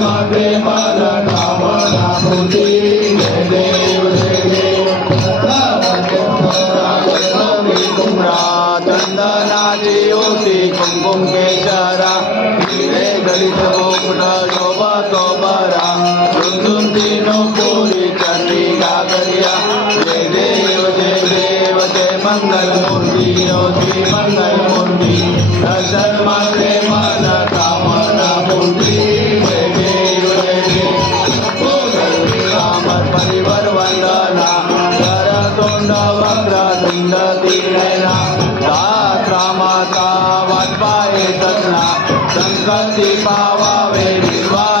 माते मन कामना पूर्ती जय देव चंदनाची ओटी कुंकुम केशरा हिरे गलित मुकुट शोभतो बरा झुंझुन तीनों पुरी चंडी गागरिया जय देव जय मंगल मूर्ति श्री मंगल मूर्ति दर्शन मात्रे मन कामना पूर्ति जय देव कामत परिवर वंदना कर तोंड वक्र तुंड दीनैना दास रामाचा वाट पाये सजना संकल्पी पावावे निर्वाण